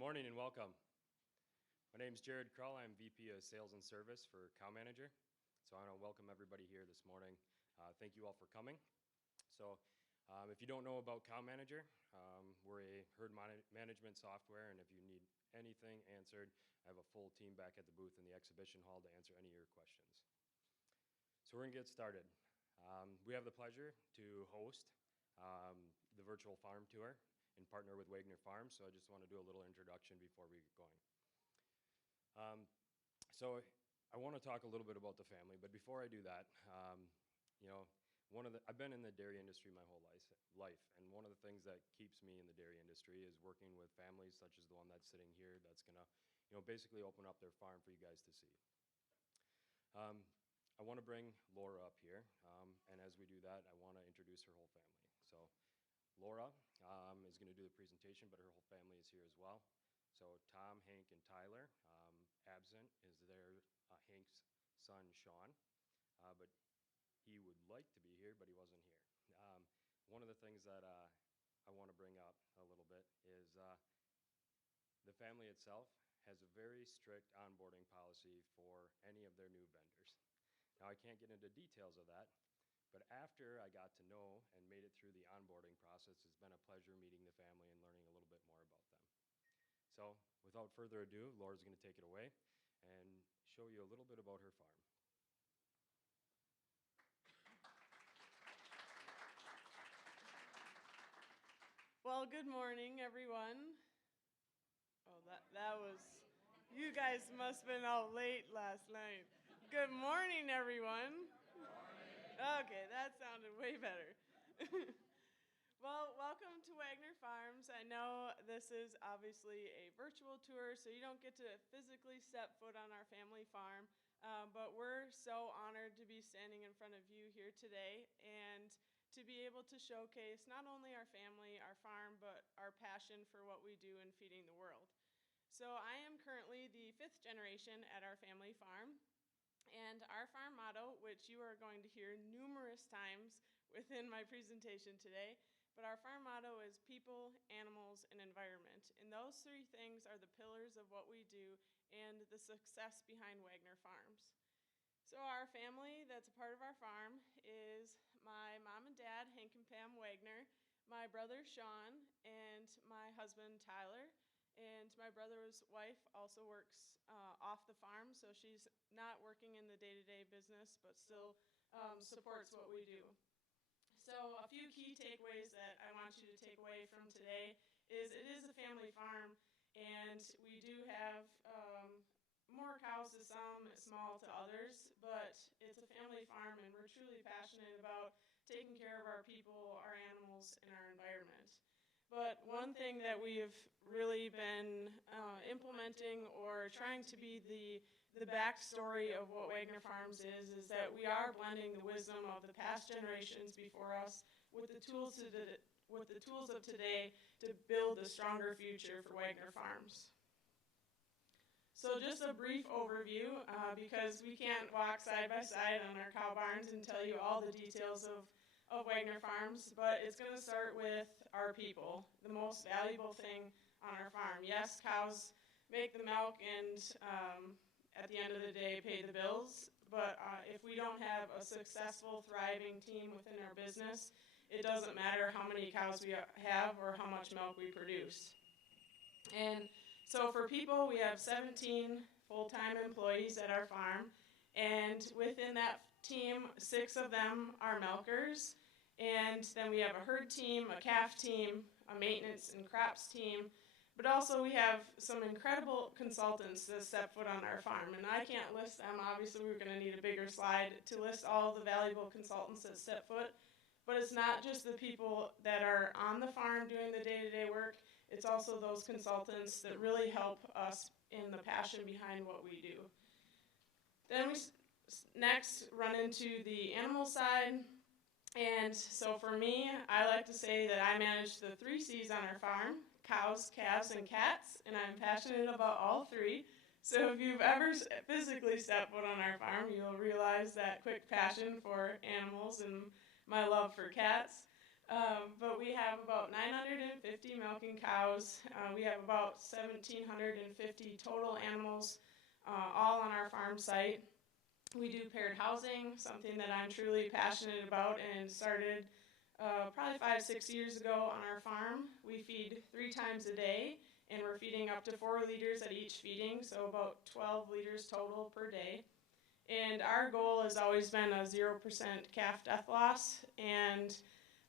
morning and welcome. My name is Jared Krull. I'm VP of Sales and Service for Cow Manager. So I want to welcome everybody here this morning. Thank you all for coming. So if you don't know about Cow Manager, we're a herd management software, and if you need anything answered, I have a full team back at the booth in the exhibition hall to answer any of your questions. So we're going to get started. We have the pleasure to host the virtual farm tour and partner with Wagner Farms, so I just want to do a little introduction before we get going. So I want to talk a little bit about the family, but before I do that, I've been in the dairy industry my whole life, and one of the things that keeps me in the dairy industry is working with families such as the one that's sitting here that's going to, basically open up their farm for you guys to see. I want to bring Laura up here, and as we do that, I want to introduce her whole family. So Laura is going to do the presentation, but her whole family is here as well. So Tom, Hank, and Tyler. Absent is Hank's son, Sean, but he would like to be here, but he wasn't here. One of the things that I want to bring up a little bit is the family itself has a very strict onboarding policy for any of their new vendors. Now, I can't get into details of that, but after I got to know and made it through the onboarding process, it's been a pleasure meeting the family and learning a little bit more about them. So without further ado, Laura's going to take it away and show you a little bit about her farm. Well, good morning, everyone. Oh, that was, you guys must have been out late last night. Good morning, everyone. Good morning. Okay, that sounded way better. Well, welcome to Wagner Farms. I know this is obviously a virtual tour, so you don't get to physically step foot on our family farm, but we're so honored to be standing in front of you here today and to be able to showcase not only our family, our farm, but our passion for what we do in feeding the world. So I am currently the 5th generation at our family farm, and our farm motto, which you are going to hear numerous times within my presentation today, but our farm motto is people, animals, and environment. And those 3 things are the pillars of what we do and the success behind Wagner Farms. So our family that's a part of our farm is my mom and dad, Hank and Pam Wagner, my brother Sean, and my husband Tyler. And my brother's wife also works off the farm, so she's not working in the day-to-day business, but still supports what we do. So a few key takeaways that I want you to take away from today is it is a family farm, and we do have more cows to some, small to others, but it's a family farm, and we're truly passionate about taking care of our people, our animals, and our environment. But one thing that we've really been implementing or trying to be the backstory of what Wagner Farms is that we are blending the wisdom of the past generations before us with the tools of today to build a stronger future for Wagner Farms. So just a brief overview, because we can't walk side by side on our cow barns and tell you all the details of Wagner Farms, but it's going to start with our people, the most valuable thing on our farm. Yes, cows make the milk and at the end of the day pay the bills, but if we don't have a successful, thriving team within our business, it doesn't matter how many cows we have or how much milk we produce. And so for people, we have 17 full-time employees at our farm, and within that team, 6 of them are milkers, and then we have a herd team, a calf team, a maintenance and crops team, but also we have some incredible consultants that step foot on our farm, and I can't list them. Obviously, we're going to need a bigger slide to list all the valuable consultants that step foot, but it's not just the people that are on the farm doing the day-to-day work, it's also those consultants that really help us in the passion behind what we do. Then we next run into the animal side, and so for me, I like to say that I manage the 3 C's on our farm: cows, calves, and cats, and I'm passionate about all 3. So if you've ever physically stepped foot on our farm, you'll realize that quick passion for animals and my love for cats. But we have about 950 milking cows. We have about 1,750 total animals, all on our farm site. We do paired housing, something that I'm truly passionate about and started probably 5-6 years ago on our farm. We feed 3 times a day, and we're feeding up to 4 liters at each feeding, so about 12 liters total per day. And our goal has always been a 0% calf death loss, and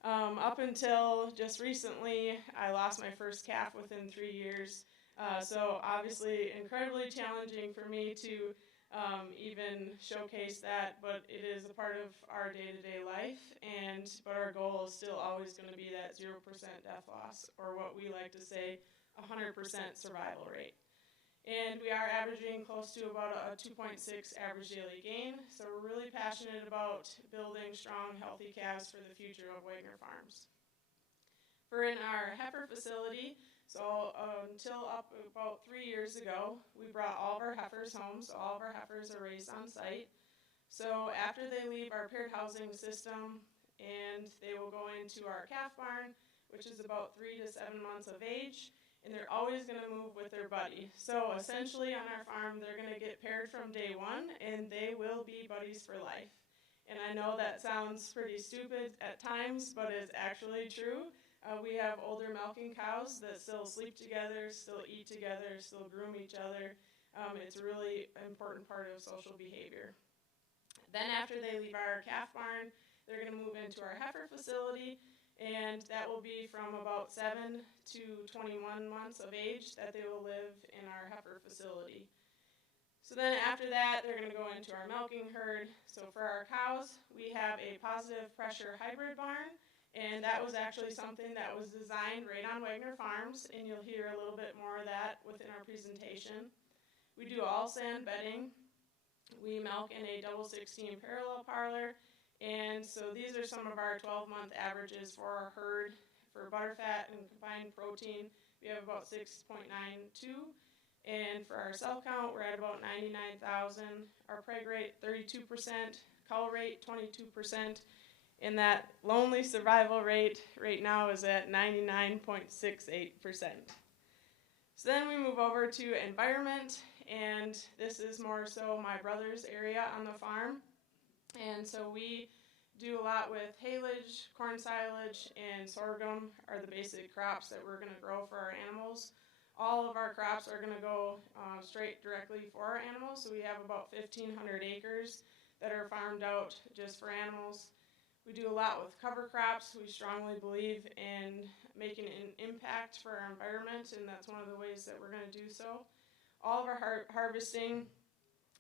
up until just recently, I lost my first calf within 3 years. So obviously incredibly challenging for me to even showcase that, but it is a part of our day-to-day life, but our goal is still always going to be that 0% death loss, or what we like to say, 100% survival rate. And we are averaging close to about a 2.6 average daily gain, so we're really passionate about building strong, healthy calves for the future of Wagner Farms. We're in our heifer facility. So until up about 3 years ago, we brought all of our heifers home, so all of our heifers are raised on site. So after they leave our paired housing system, and they will go into our calf barn, which is about 3 to 7 months of age, and they're always going to move with their buddy. So essentially on our farm, they're going to get paired from day one, and they will be buddies for life. And I know that sounds pretty stupid at times, but it's actually true. We have older milking cows that still sleep together, still eat together, still groom each other. It's a really important part of social behavior. Then after they leave our calf barn, they're going to move into our heifer facility, and that will be from about 7 to 21 months of age that they will live in our heifer facility. So then after that, they're going to go into our milking herd. So for our cows, we have a positive pressure hybrid barn. And that was actually something that was designed right on Wagner Farms, and you'll hear a little bit more of that within our presentation. We do all sand bedding. We milk in a double 16 parallel parlor, and so these are some of our 12-month averages for our herd. For butterfat and combined protein, we have about 6.92, and for our cell count, we're at about 99,000. Our preg rate, 32%, cull rate, 22%. And that lonely survival rate right now is at 99.68%. So then we move over to environment, and this is more so my brother's area on the farm. And so we do a lot with haylage, corn silage, and sorghum are the basic crops that we're going to grow for our animals. All of our crops are going to go straight directly for our animals, so we have about 1,500 acres that are farmed out just for animals. We do a lot with cover crops. We strongly believe in making an impact for our environment, and that's one of the ways that we're going to do so. All of our harvesting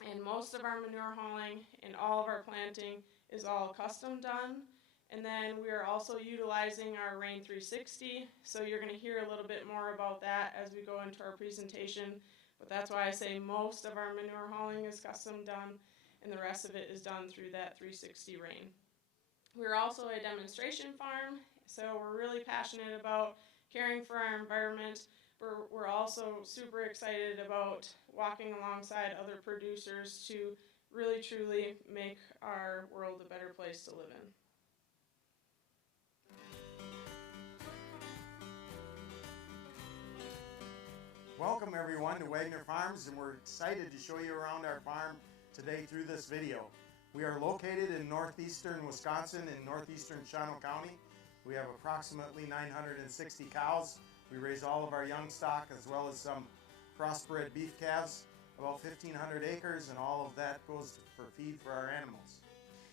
and most of our manure hauling and all of our planting is all custom done. And then we are also utilizing our Rain 360, so you're going to hear a little bit more about that as we go into our presentation. But that's why I say most of our manure hauling is custom done, and the rest of it is done through that 360 Rain. We're also a demonstration farm, so we're really passionate about caring for our environment. We're also super excited about walking alongside other producers to really truly make our world a better place to live in. Welcome everyone to Wagner Farms, and we're excited to show you around our farm today through this video. We are located in northeastern Wisconsin in northeastern Shawano County. We have approximately 960 cows. We raise all of our young stock as well as some crossbred beef calves, about 1,500 acres, and all of that goes for feed for our animals.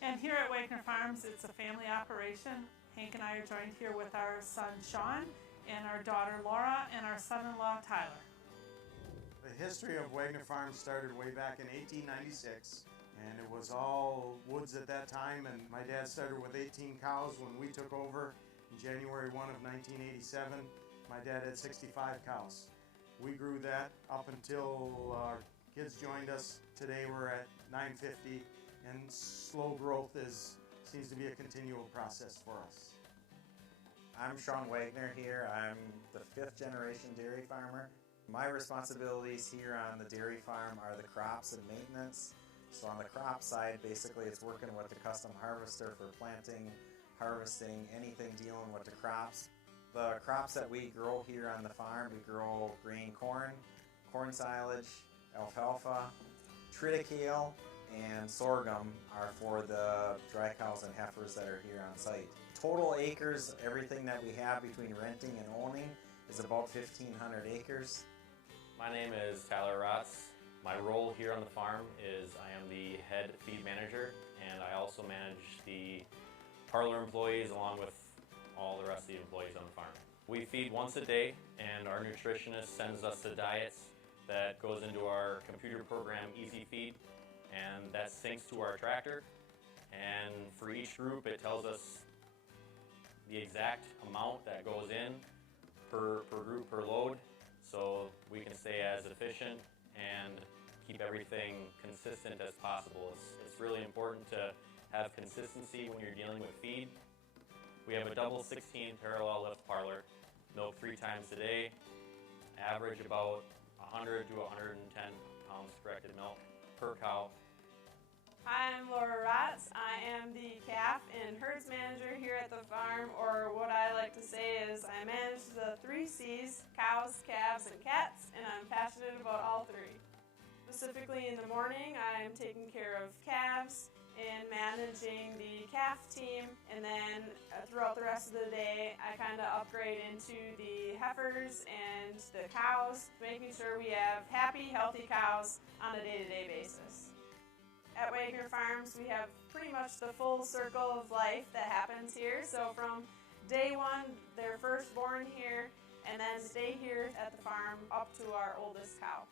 And here at Wagner Farms, it's a family operation. Hank and I are joined here with our son Sean and our daughter Laura and our son-in-law Tyler. The history of Wagner Farms started way back in 1896. And it was all woods at that time, and my dad started with 18 cows when we took over in January 1 of 1987. My dad had 65 cows. We grew that up until our kids joined us. Today we're at 950, and slow growth seems to be a continual process for us. I'm Sean Wagner here. I'm the 5th generation dairy farmer. My responsibilities here on the dairy farm are the crops and maintenance. So on the crop side, basically it's working with the custom harvester for planting, harvesting, anything dealing with the crops. The crops that we grow here on the farm, we grow green corn, corn silage, alfalfa, triticale, and sorghum are for the dry cows and heifers that are here on site. Total acres, everything that we have between renting and owning, is about 1,500 acres. My name is Tyler Rotz. My role here on the farm is I am the head feed manager, and I also manage the parlor employees along with all the rest of the employees on the farm. We feed once a day, and our nutritionist sends us the diets that goes into our computer program Easy Feed, and that syncs to our tractor. And for each group, it tells us the exact amount that goes in per group, per load, so we can stay as efficient and keep everything consistent as possible. It's really important to have consistency when you're dealing with feed. We have a double 16 parallel lift parlor, milk 3 times a day, average about 100 to 110 pounds corrected milk per cow. Hi, I'm Laura Rotz. I am the calf and herds manager here at the farm, or what I like to say is I manage the 3 C's, cows, calves, and cats, and I'm passionate about all 3. Specifically in the morning, I'm taking care of calves and managing the calf team, and then throughout the rest of the day, I kind of upgrade into the heifers and the cows, making sure we have happy, healthy cows on a day-to-day basis. At Wagner Farms, we have pretty much the full circle of life that happens here. So from day 1, they're first born here, and then stay here at the farm up to our oldest cow.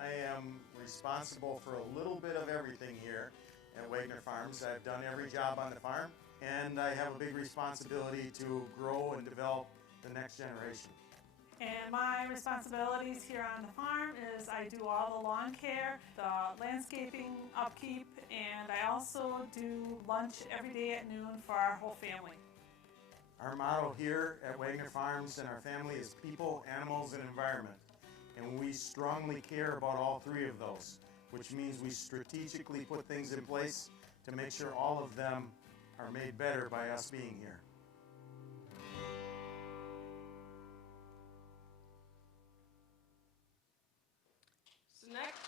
I am responsible for a little bit of everything here at Wagner Farms. I've done every job on the farm, and I have a big responsibility to grow and develop the next generation. And my responsibilities here on the farm is I do all the lawn care, the landscaping upkeep, and I also do lunch every day at noon for our whole family. Our motto here at Wagner Farms and our family is people, animals, and environment. And we strongly care about all 3 of those, which means we strategically put things in place to make sure all of them are made better by us being here. So next,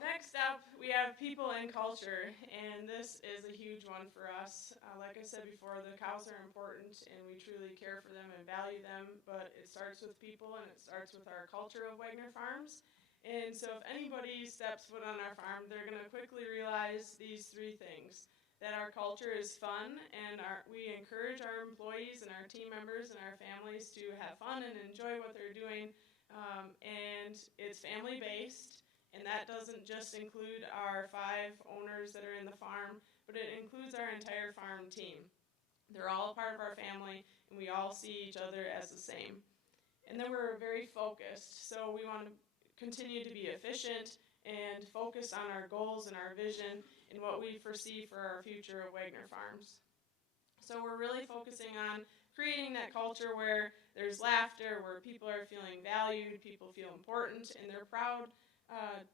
next up, we have people and culture, and this is a huge one for us. Like I said before, the cows are important, and we truly care for them and value them, but it starts with people, and it starts with our culture of Wagner Farms. And so if anybody steps foot on our farm, they're going to quickly realize these 3 things. That our culture is fun, and we encourage our employees and our team members and our families to have fun and enjoy what they're doing, and it's family-based, and that doesn't just include our 5 owners that are in the farm, but it includes our entire farm team. They're all part of our family, and we all see each other as the same. And then we're very focused, so we want to continue to be efficient and focus on our goals and our vision and what we foresee for our future of Wagner Farms. So we're really focusing on creating that culture where there's laughter, where people are feeling valued, people feel important, and they're proud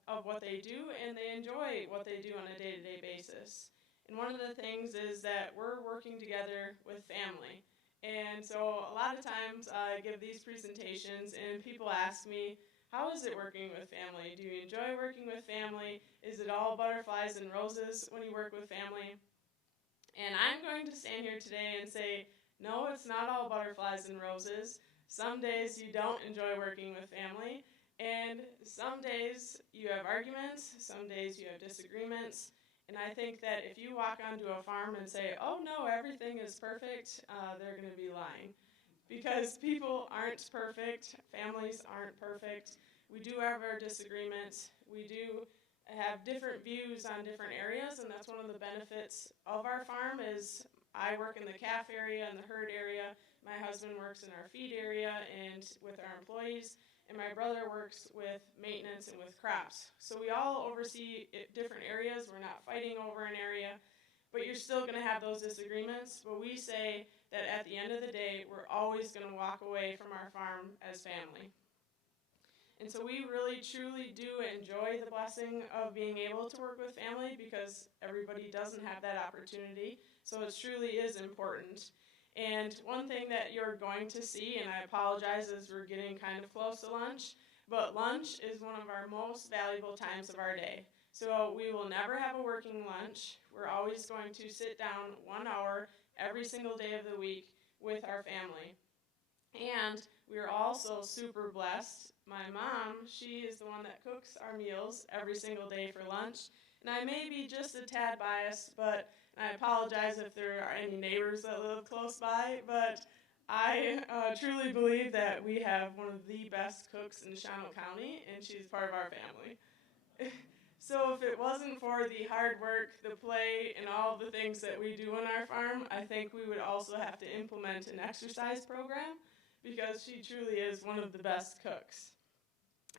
of what they do, and they enjoy what they do on a day-to-day basis. And one of the things is that we're working together with family. And so a lot of times I give these presentations, and people ask me, how is it working with family? Do you enjoy working with family? Is it all butterflies and roses when you work with family? And I'm going to stand here today and say, no, it's not all butterflies and roses. Some days you don't enjoy working with family, and some days you have arguments, some days you have disagreements. And I think that if you walk onto a farm and say, oh no, everything is perfect, they're going to be lying. Because people aren't perfect, families aren't perfect. We do have our disagreements. We do have different views on different areas, and that's one of the benefits of our farm is I work in the calf area and the herd area. My husband works in our feed area and with our employees, and my brother works with maintenance and with crops. So we all oversee different areas. We're not fighting over an area, but you're still going to have those disagreements. But we say that at the end of the day, we're always going to walk away from our farm as family. And so we really truly do enjoy the blessing of being able to work with family because everybody doesn't have that opportunity. So it truly is important. And one thing that you're going to see, and I apologize as we're getting kind of close to lunch, but lunch is one of our most valuable times of our day. So we will never have a working lunch. We're always going to sit down 1 hour every single day of the week with our family. And we're also super blessed. My mom, she is the one that cooks our meals every single day for lunch. And I may be just a tad biased, but I apologize if there are any neighbors that live close by, but I truly believe that we have one of the best cooks in Shawano County, and she's part of our family. So if it wasn't for the hard work, the play, and all the things that we do on our farm, I think we would also have to implement an exercise program because she truly is one of the best cooks.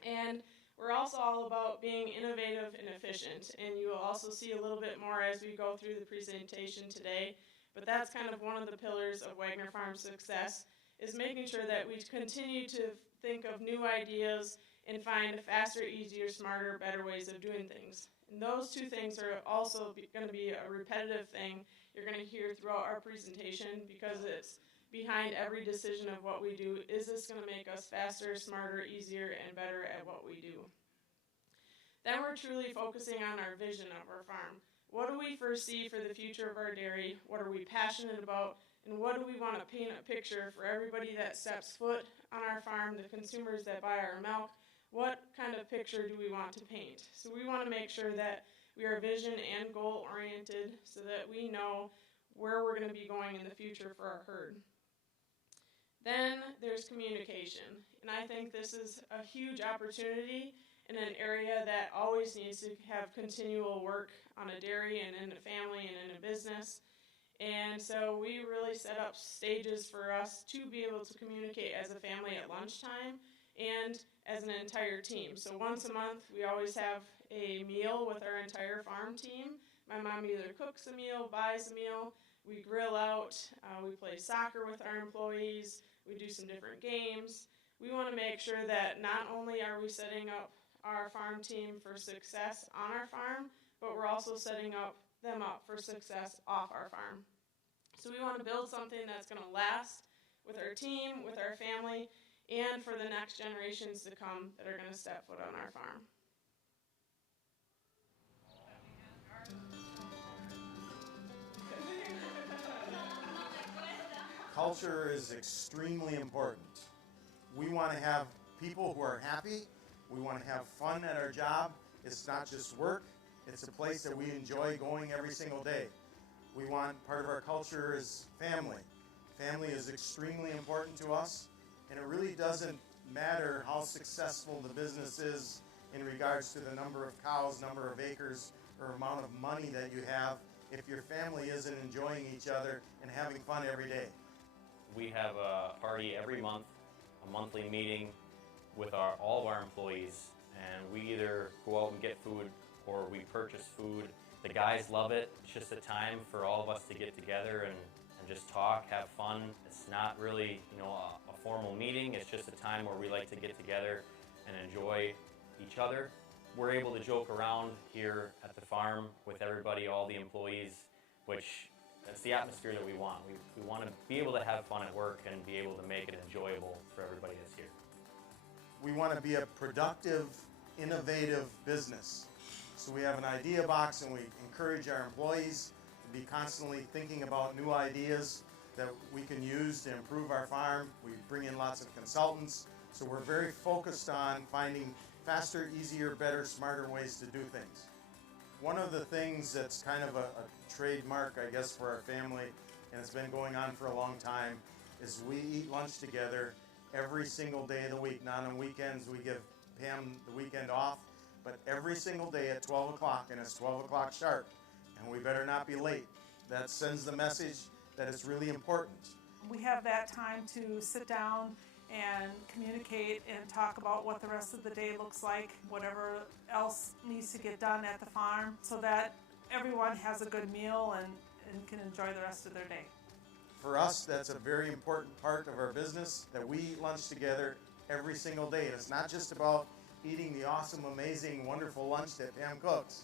And we're also all about being innovative and efficient, and you will also see a little bit more as we go through the presentation today, but that's kind of one of the pillars of Wagner Farm's success, is making sure that we continue to think of new ideas and find faster, easier, smarter, better ways of doing things. And those two things are also going to be a repetitive thing you're going to hear throughout our presentation because it's behind every decision of what we do. Is this going to make us faster, smarter, easier, and better at what we do? Then we're truly focusing on our vision of our farm. What do we foresee for the future of our dairy? What are we passionate about? And what do we want to paint a picture for everybody that steps foot on our farm, the consumers that buy our milk? What kind of picture do we want to paint? So we want to make sure that we are vision and goal oriented so that we know where we're going to be going in the future for our herd. Then there's communication, and I think this is a huge opportunity in an area that always needs to have continual work on a dairy and in a family and in a business. And so we really set up stages for us to be able to communicate as a family at lunchtime and as an entire team. So once a month, we always have a meal with our entire farm team. My mom either cooks a meal, buys a meal, we grill out, we play soccer with our employees, we do some different games. We want to make sure that not only are we setting up our farm team for success on our farm, but we're also setting them up for success off our farm. So we want to build something that's going to last with our team, with our family, and for the next generations to come that are going to step foot on our farm. Culture is extremely important. We want to have people who are happy. We want to have fun at our job. It's not just work. It's a place that we enjoy going every single day. We want, part of our culture is family. Family is extremely important to us, and it really doesn't matter how successful the business is in regards to the number of cows, number of acres, or amount of money that you have if your family isn't enjoying each other and having fun every day. We have a party every month, a monthly meeting with all of our employees, and we either go out and get food or we purchase food. The guys love it. It's just a time for all of us to get together and just talk, have fun. It's not really, a formal meeting. It's just a time where we like to get together and enjoy each other. We're able to joke around here at the farm with everybody, all the employees, which that's the atmosphere that we want. We want to be able to have fun at work and be able to make it enjoyable for everybody that's here. We want to be a productive, innovative business. So we have an idea box, and we encourage our employees to be constantly thinking about new ideas that we can use to improve our farm. We bring in lots of consultants, so we're very focused on finding faster, easier, better, smarter ways to do things. One of the things that's kind of a trademark, I guess, for our family, and it's been going on for a long time, is we eat lunch together every single day of the week. Not on weekends, we give Pam the weekend off, but every single day at 12 o'clock, and it's 12 o'clock sharp, and we better not be late. That sends the message that it's really important. We have that time to sit down and communicate and talk about what the rest of the day looks like, whatever else needs to get done at the farm, so that everyone has a good meal and can enjoy the rest of their day. For us, that's a very important part of our business, that we eat lunch together every single day. And it's not just about eating the awesome, amazing, wonderful lunch that Pam cooks.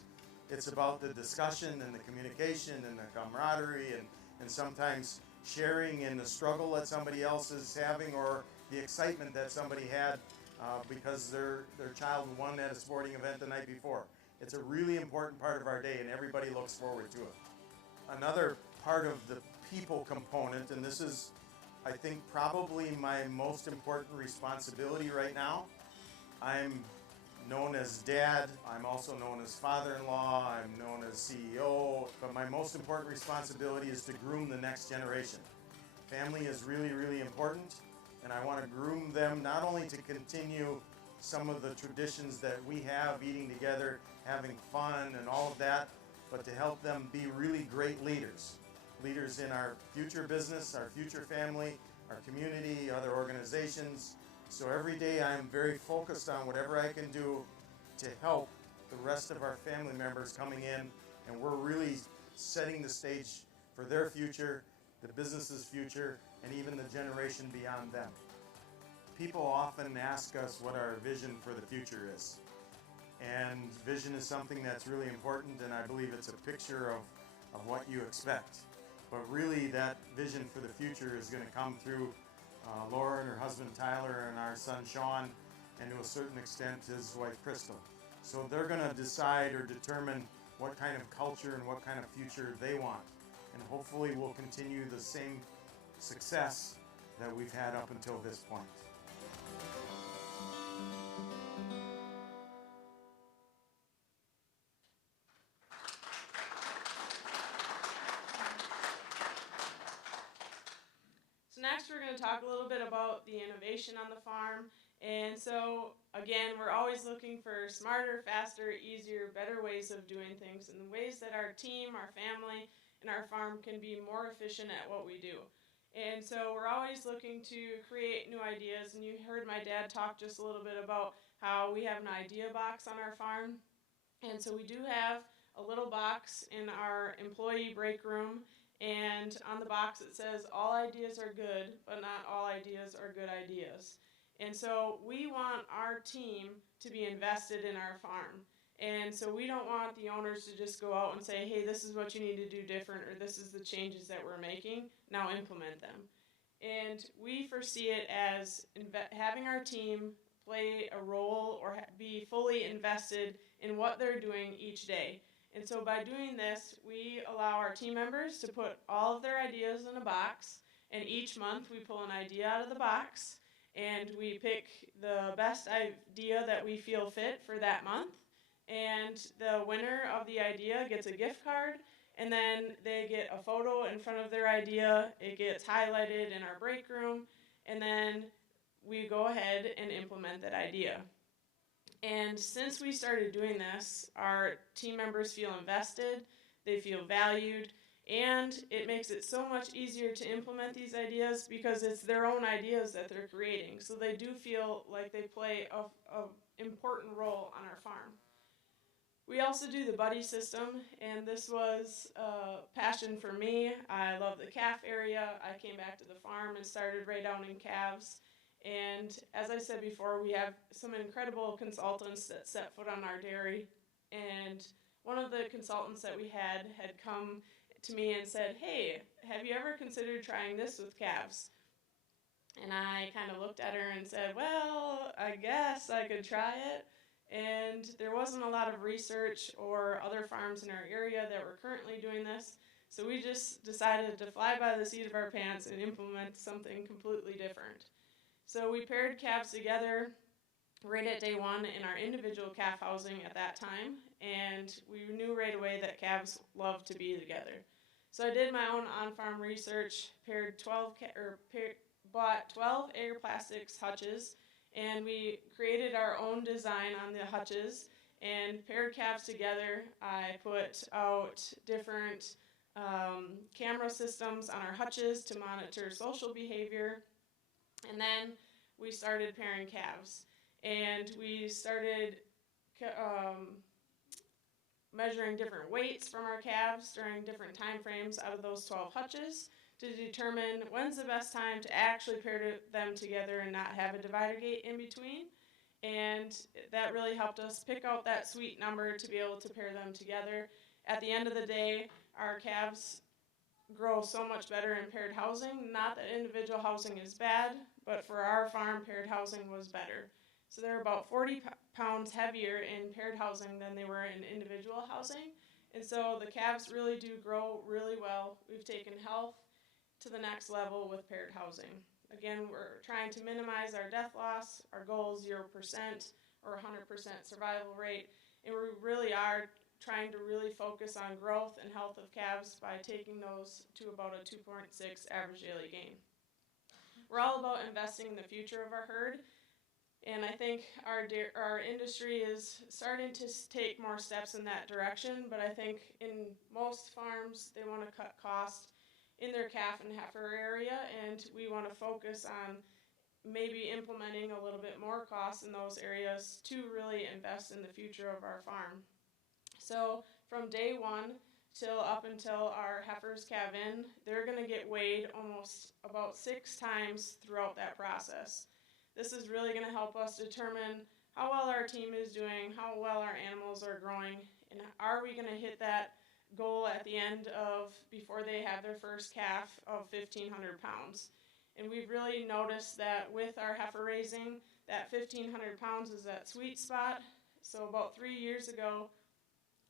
It's about the discussion and the communication and the camaraderie and sometimes sharing in the struggle that somebody else is having or the excitement that somebody had because their child won at a sporting event the night before. It's a really important part of our day, and everybody looks forward to it. Another part of the people component, and this is, I think, probably my most important responsibility right now. I'm known as dad, I'm also known as father-in-law, I'm known as CEO, but my most important responsibility is to groom the next generation. Family is really, really important, and I want to groom them not only to continue some of the traditions that we have, eating together, having fun and all of that, but to help them be really great leaders. Leaders in our future business, our future family, our community, other organizations. So every day I am very focused on whatever I can do to help the rest of our family members coming in, and we're really setting the stage for their future, the business's future, and even the generation beyond them. People often ask us what our vision for the future is. And vision is something that's really important, and I believe it's a picture of what you expect. But really that vision for the future is going to come through Laura and her husband Tyler and our son Sean, and to a certain extent his wife Crystal. So they're going to decide or determine what kind of culture and what kind of future they want. And hopefully we'll continue the same success that we've had up until this point. So next we're going to talk a little bit about the innovation on the farm. And so again, we're always looking for smarter, faster, easier, better ways of doing things and the ways that our team, our family, and our farm can be more efficient at what we do. And so we're always looking to create new ideas. And you heard my dad talk just a little bit about how we have an idea box on our farm. And so we do have a little box in our employee break room. And on the box it says, all ideas are good, but not all ideas are good ideas. And so we want our team to be invested in our farm. And so we don't want the owners to just go out and say, hey, this is what you need to do different, or this is the changes that we're making, now implement them. And we foresee it as having our team play a role or be fully invested in what they're doing each day. And so by doing this, we allow our team members to put all of their ideas in a box, and each month we pull an idea out of the box, and we pick the best idea that we feel fit for that month, and the winner of the idea gets a gift card, and then they get a photo in front of their idea, it gets highlighted in our break room, and then we go ahead and implement that idea. And since we started doing this, our team members feel invested, they feel valued, and it makes it so much easier to implement these ideas because it's their own ideas that they're creating. So they do feel like they play an important role on our farm. We also do the buddy system, and this was a passion for me. I love the calf area. I came back to the farm and started right down in calves. And as I said before, we have some incredible consultants that set foot on our dairy. And one of the consultants that we had come to me and said, hey, have you ever considered trying this with calves? And I kind of looked at her and said, well, I guess I could try it. And there wasn't a lot of research or other farms in our area that were currently doing this. So we just decided to fly by the seat of our pants and implement something completely different. So we paired calves together right at day one in our individual calf housing at that time, and we knew right away that calves love to be together. So I did my own on-farm research, bought 12 air plastics hutches, and we created our own design on the hutches and paired calves together. I put out different camera systems on our hutches to monitor social behavior. And then we started pairing calves, and we started measuring different weights from our calves during different time frames out of those 12 hutches to determine when's the best time to actually pair them together and not have a divider gate in between. And that really helped us pick out that sweet number to be able to pair them together. At the end of the day, our calves grow so much better in paired housing. Not that individual housing is bad, but for our farm, paired housing was better. So they're about 40 pounds heavier in paired housing than they were in individual housing. And so the calves really do grow really well. We've taken health to the next level with paired housing. Again, we're trying to minimize our death loss. Our goal is 0% or 100% survival rate. And we really are trying to really focus on growth and health of calves by taking those to about a 2.6 average daily gain. We're all about investing in the future of our herd. And I think our industry is starting to take more steps in that direction, but I think in most farms, they want to cut costs in their calf and heifer area, and we want to focus on maybe implementing a little bit more costs in those areas to really invest in the future of our farm. So from day one till up until our heifers calve in, they're going to get weighed almost about 6 times throughout that process. This is really going to help us determine how well our team is doing, how well our animals are growing, and are we going to hit that goal at the end of, before they have their first calf, of 1,500 pounds. And we've really noticed that with our heifer raising, that 1,500 pounds is that sweet spot. So about 3 years ago,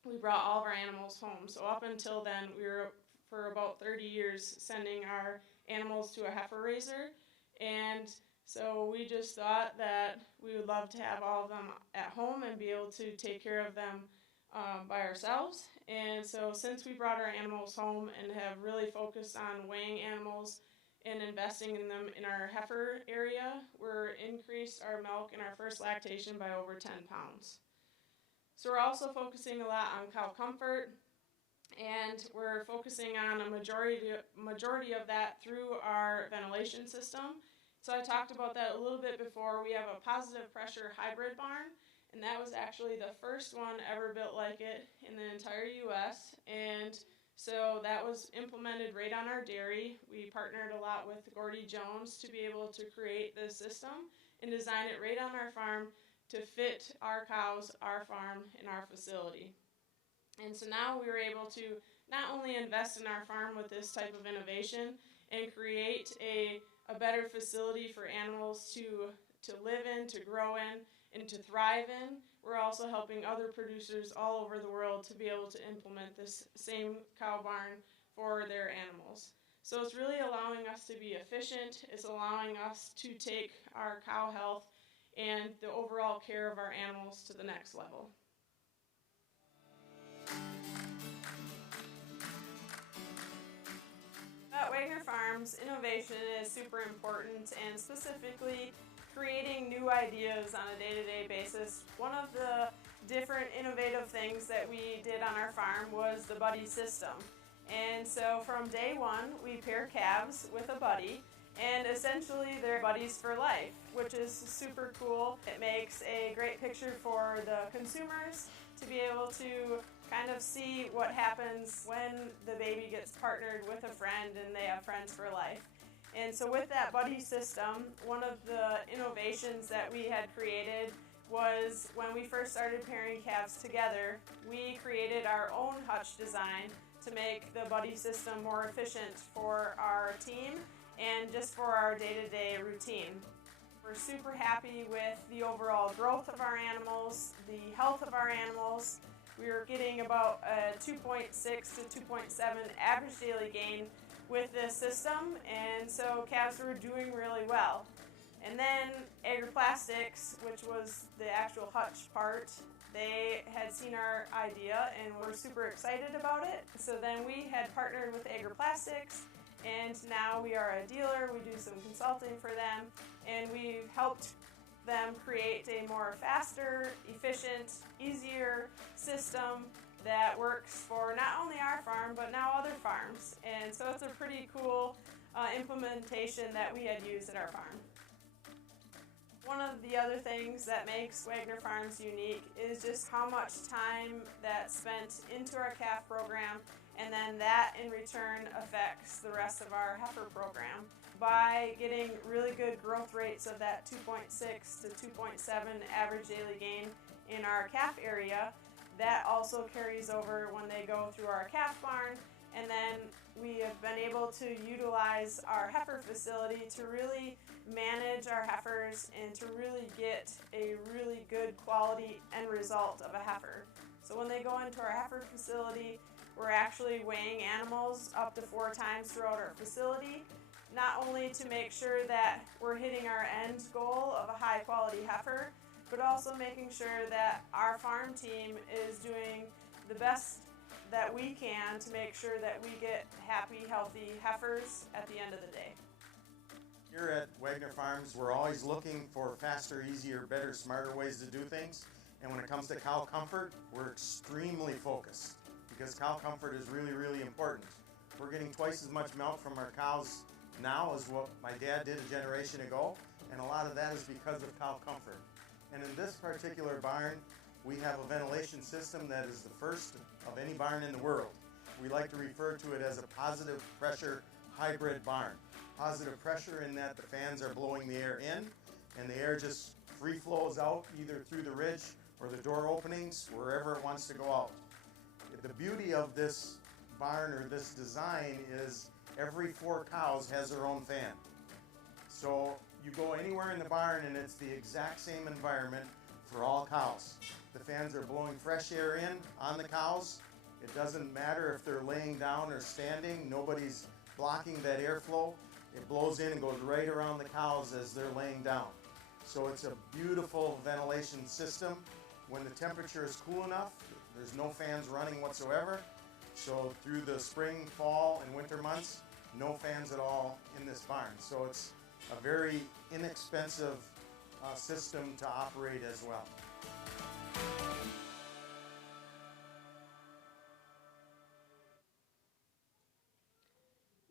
we brought all of our animals home. So up until then, we were, for about 30 years, sending our animals to a heifer raiser. And so we just thought that we would love to have all of them at home and be able to take care of them by ourselves. And so since we brought our animals home and have really focused on weighing animals and investing in them in our heifer area, we're increased our milk in our first lactation by over 10 pounds. So we're also focusing a lot on cow comfort, and we're focusing on a majority of that through our ventilation system. So I talked about that a little bit before. We have a positive pressure hybrid barn, and that was actually the first one ever built like it in the entire U.S. And so that was implemented right on our dairy. We partnered a lot with Gordy Jones to be able to create this system and design it right on our farm to fit our cows, our farm, and our facility. And so now we were able to not only invest in our farm with this type of innovation and create a better facility for animals to live in, to grow in, and to thrive in, we're also helping other producers all over the world to be able to implement this same cow barn for their animals. So it's really allowing us to be efficient. It's allowing us to take our cow health and the overall care of our animals to the next level. At Wagner Farms, innovation is super important, and specifically creating new ideas on a day-to-day basis. One of the different innovative things that we did on our farm was the buddy system. And so from day one, we pair calves with a buddy, and essentially they're buddies for life, which is super cool. It makes a great picture for the consumers to be able to kind of see what happens when the baby gets partnered with a friend and they have friends for life. And so with that buddy system, one of the innovations that we had created was when we first started pairing calves together, we created our own hutch design to make the buddy system more efficient for our team and just for our day-to-day routine. We're super happy with the overall growth of our animals, the health of our animals. We were getting about a 2.6 to 2.7 average daily gain with this system, and so calves were doing really well. And then Agri-Plastics, which was the actual hutch part, they had seen our idea and were super excited about it. So then we had partnered with Agri-Plastics, and now we are a dealer. We do some consulting for them, and we've helped them create a more faster, efficient, easier system that works for not only our farm, but now other farms. And so it's a pretty cool implementation that we had used at our farm. One of the other things that makes Wagner Farms unique is just how much time that's spent into our calf program and then that in return affects the rest of our heifer program. By getting really good growth rates of that 2.6 to 2.7 average daily gain in our calf area, that also carries over when they go through our calf barn, and then we have been able to utilize our heifer facility to really manage our heifers and to really get a really good quality end result of a heifer. So when they go into our heifer facility, we're actually weighing animals up to 4 times throughout our facility, not only to make sure that we're hitting our end goal of a high quality heifer, but also making sure that our farm team is doing the best that we can to make sure that we get happy, healthy heifers at the end of the day. Here at Wagner Farms, we're always looking for faster, easier, better, smarter ways to do things. And when it comes to cow comfort, we're extremely focused because cow comfort is really, really important. We're getting twice as much milk from our cows now as what my dad did a generation ago, and a lot of that is because of cow comfort. And in this particular barn, we have a ventilation system that is the first of any barn in the world. We like to refer to it as a positive pressure hybrid barn. Positive pressure in that the fans are blowing the air in, and the air just free flows out either through the ridge or the door openings, wherever it wants to go out. The beauty of this barn or this design is every 4 cows has their own fan. So you go anywhere in the barn and it's the exact same environment for all cows. The fans are blowing fresh air in on the cows. It doesn't matter if they're laying down or standing. Nobody's blocking that airflow. It blows in and goes right around the cows as they're laying down. So it's a beautiful ventilation system. When the temperature is cool enough, there's no fans running whatsoever. So through the spring, fall, and winter months, no fans at all in this barn. So it's a very inexpensive system to operate as well.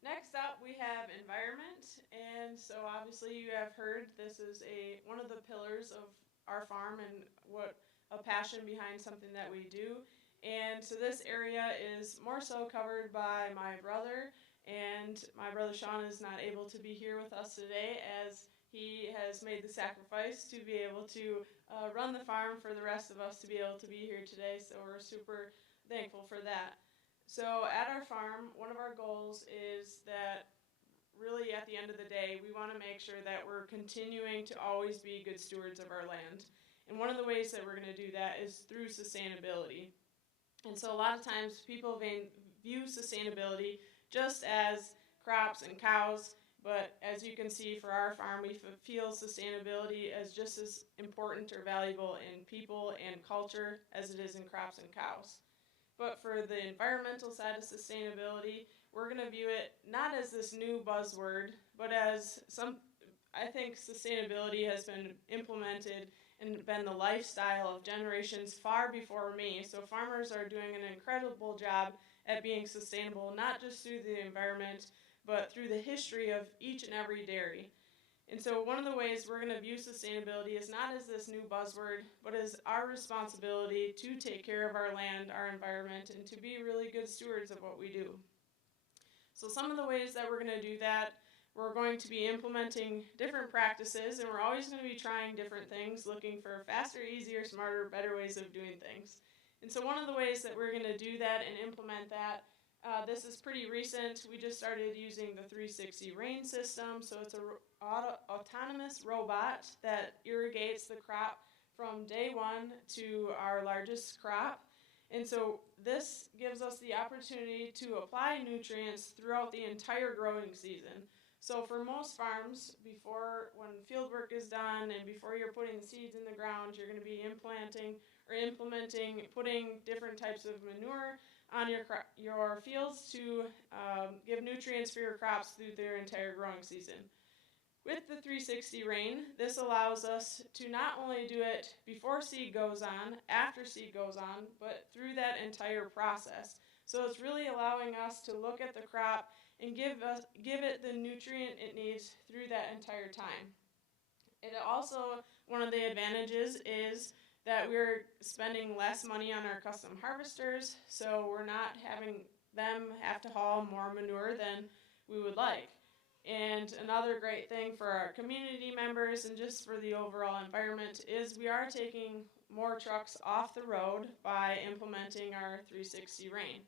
Next up, we have environment, and so obviously you have heard this is one of the pillars of our farm and what a passion behind something that we do. And so this area is more so covered by my brother, and my brother Sean is not able to be here with us today as he has made the sacrifice to be able to run the farm for the rest of us to be able to be here today, so we're super thankful for that. So at our farm, one of our goals is that really at the end of the day, we want to make sure that we're continuing to always be good stewards of our land. And one of the ways that we're going to do that is through sustainability. And so a lot of times people view sustainability just as crops and cows, but as you can see for our farm, we feel sustainability as just as important or valuable in people and culture as it is in crops and cows. But for the environmental side of sustainability, we're going to view it not as this new buzzword, but as I think sustainability has been implemented and been the lifestyle of generations far before me. So farmers are doing an incredible job at being sustainable, not just through the environment, but through the history of each and every dairy. And so one of the ways we're going to view sustainability is not as this new buzzword, but as our responsibility to take care of our land, our environment, and to be really good stewards of what we do. So some of the ways that we're going to do that, we're going to be implementing different practices, and we're always going to be trying different things, looking for faster, easier, smarter, better ways of doing things. And so one of the ways that we're going to do that and implement that, this is pretty recent. We just started using the 360 rain system. So it's an autonomous robot that irrigates the crop from day one to our largest crop. And so this gives us the opportunity to apply nutrients throughout the entire growing season. So for most farms, when field work is done and before you're putting the seeds in the ground, you're going to be putting different types of manure on your fields to give nutrients for your crops through their entire growing season. With the 360 rain, this allows us to not only do it before seed goes on, after seed goes on, but through that entire process. So it's really allowing us to look at the crop and give it the nutrient it needs through that entire time. It also, one of the advantages is that we're spending less money on our custom harvesters, so we're not having them have to haul more manure than we would like. And another great thing for our community members and just for the overall environment is we are taking more trucks off the road by implementing our 360 rain.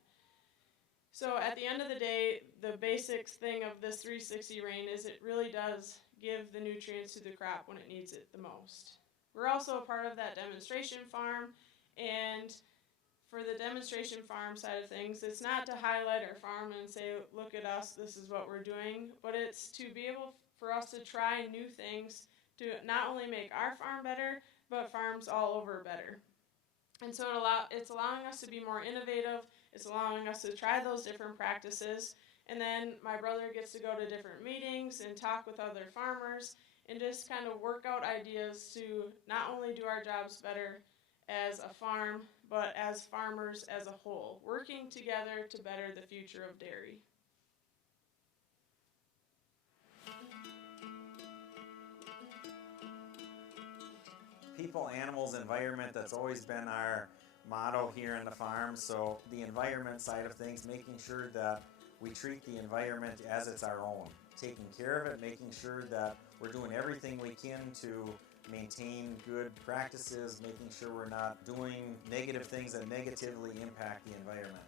So at the end of the day, the basic thing of this 360 rain is it really does give the nutrients to the crop when it needs it the most. We're also a part of that demonstration farm, and for the demonstration farm side of things, it's not to highlight our farm and say, look at us, this is what we're doing, but it's to be able for us to try new things to not only make our farm better, but farms all over better. And so it's allowing us to be more innovative, it's allowing us to try those different practices, and then my brother gets to go to different meetings and talk with other farmers and just kind of work out ideas to not only do our jobs better as a farm, but as farmers as a whole, working together to better the future of dairy. People, animals, environment, that's always been our motto here in the farm. So the environment side of things, making sure that we treat the environment as it's our own, taking care of it, making sure that we're doing everything we can to maintain good practices, making sure we're not doing negative things that negatively impact the environment.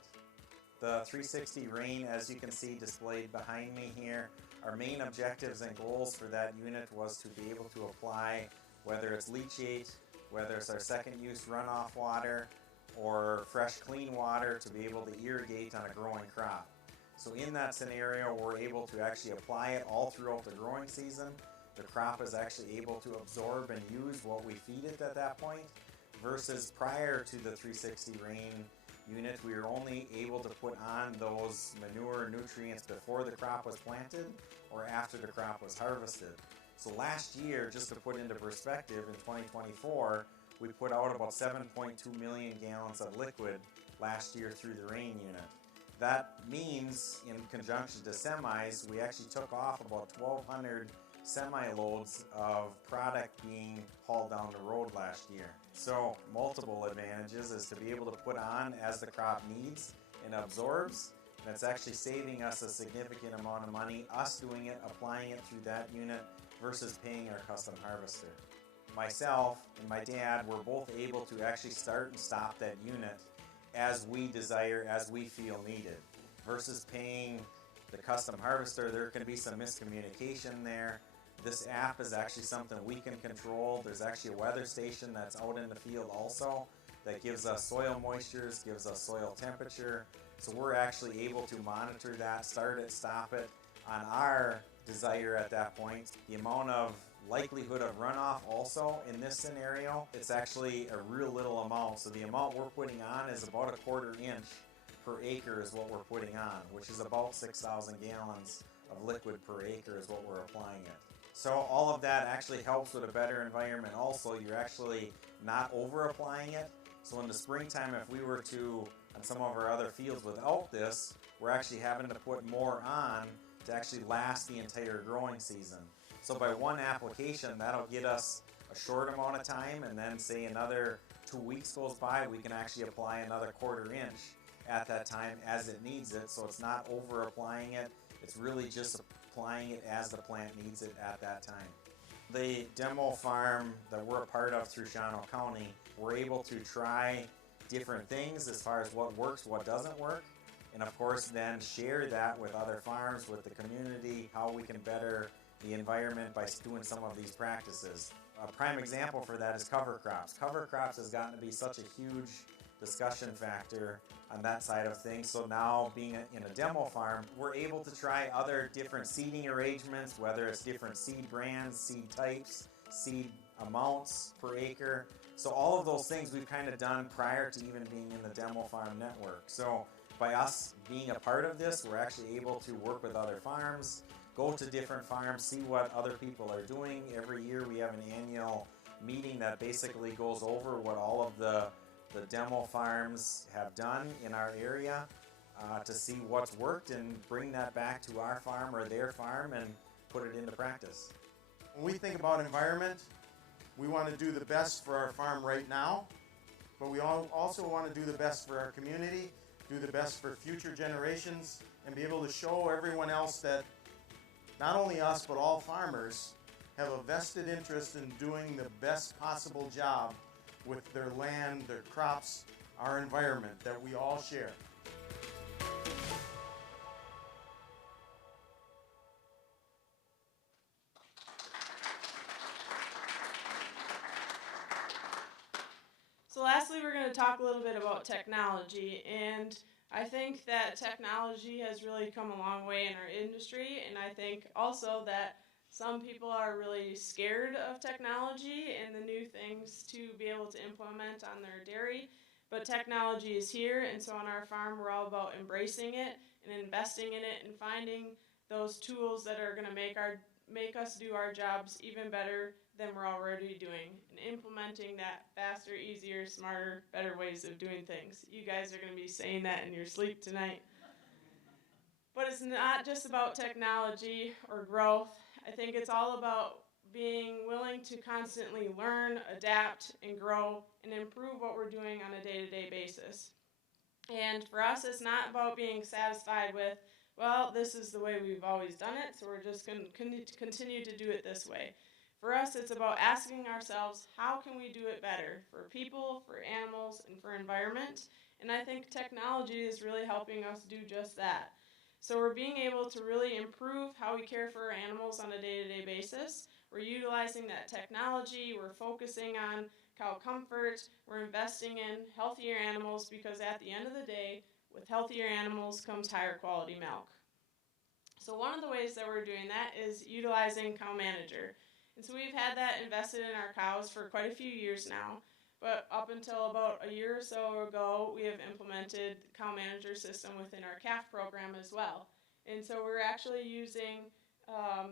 The 360 rain, as you can see displayed behind me here, our main objectives and goals for that unit was to be able to apply, whether it's leachate, whether it's our second use runoff water, or fresh clean water to be able to irrigate on a growing crop. So in that scenario, we're able to actually apply it all throughout the growing season. The crop is actually able to absorb and use what we feed it at that point, versus prior to the 360 rain unit, we were only able to put on those manure nutrients before the crop was planted or after the crop was harvested. So last year, just to put into perspective, in 2024, we put out about 7.2 million gallons of liquid last year through the rain unit. That means, in conjunction to semis, we actually took off about 1,200 semi-loads of product being hauled down the road last year. So multiple advantages is to be able to put on as the crop needs and absorbs. And it's actually saving us a significant amount of money, us doing it, applying it through that unit versus paying our custom harvester. Myself and my dad were both able to actually start and stop that unit as we desire, as we feel needed, versus paying the custom harvester. There can be some miscommunication there. This app is actually something we can control. There's actually a weather station that's out in the field also that gives us soil moistures, gives us soil temperature. So we're actually able to monitor that, start it, stop it on our desire at that point. The amount of likelihood of runoff also in this scenario, it's actually a real little amount. So the amount we're putting on is about a 1/4 inch per acre is what we're putting on, which is about 6,000 gallons of liquid per acre is what we're applying it. So all of that actually helps with a better environment also. You're actually not over applying it. So in the springtime, if we were to, on some of our other fields without this, we're actually having to put more on to actually last the entire growing season. So by one application, that'll get us a short amount of time, and then say another 2 weeks goes by, we can actually apply another 1/4 inch at that time as it needs it. So it's not over applying it, it's really just applying it as the plant needs it at that time. The demo farm that we're a part of through Shawano County, we're able to try different things as far as what works, what doesn't work, and of course then share that with other farms, with the community, how we can better the environment by doing some of these practices. A prime example for that is cover crops. Cover crops has gotten to be such a huge discussion factor on that side of things. So now being in a demo farm, we're able to try other different seeding arrangements, whether it's different seed brands, seed types, seed amounts per acre. So all of those things we've kind of done prior to even being in the demo farm network. So by us being a part of this, we're actually able to work with other farms, go to different farms, see what other people are doing. Every year we have an annual meeting that basically goes over what all of the demo farms have done in our area to see what's worked and bring that back to our farm or their farm and put it into practice. When we think about environment, we want to do the best for our farm right now, but we also want to do the best for our community do the best for future generations, and be able to show everyone else that not only us, but all farmers have a vested interest in doing the best possible job with their land, their crops, our environment that we all share. So lastly, we're going to talk a little bit about technology, and I think that technology has really come a long way in our industry, and I think also that some people are really scared of technology and the new things to be able to implement on their dairy, but technology is here, and so on our farm we're all about embracing it and investing in it and finding those tools that are going to make us do our jobs even better than we're already doing, and implementing that faster, easier, smarter, better ways of doing things. You guys are going to be saying that in your sleep tonight. But it's not just about technology or growth. I think it's all about being willing to constantly learn, adapt, and grow, and improve what we're doing on a day-to-day basis. And for us, it's not about being satisfied with, well, this is the way we've always done it, so we're just going to continue to do it this way. For us, it's about asking ourselves, how can we do it better for people, for animals, and for environment? And I think technology is really helping us do just that. So we're being able to really improve how we care for our animals on a day-to-day basis. We're utilizing that technology, we're focusing on cow comfort, we're investing in healthier animals, because at the end of the day, with healthier animals comes higher quality milk. So one of the ways that we're doing that is utilizing Cow Manager. And so we've had that invested in our cows for quite a few years now, but up until about a year or so ago, we have implemented the Cow Manager system within our calf program as well. And so we're actually using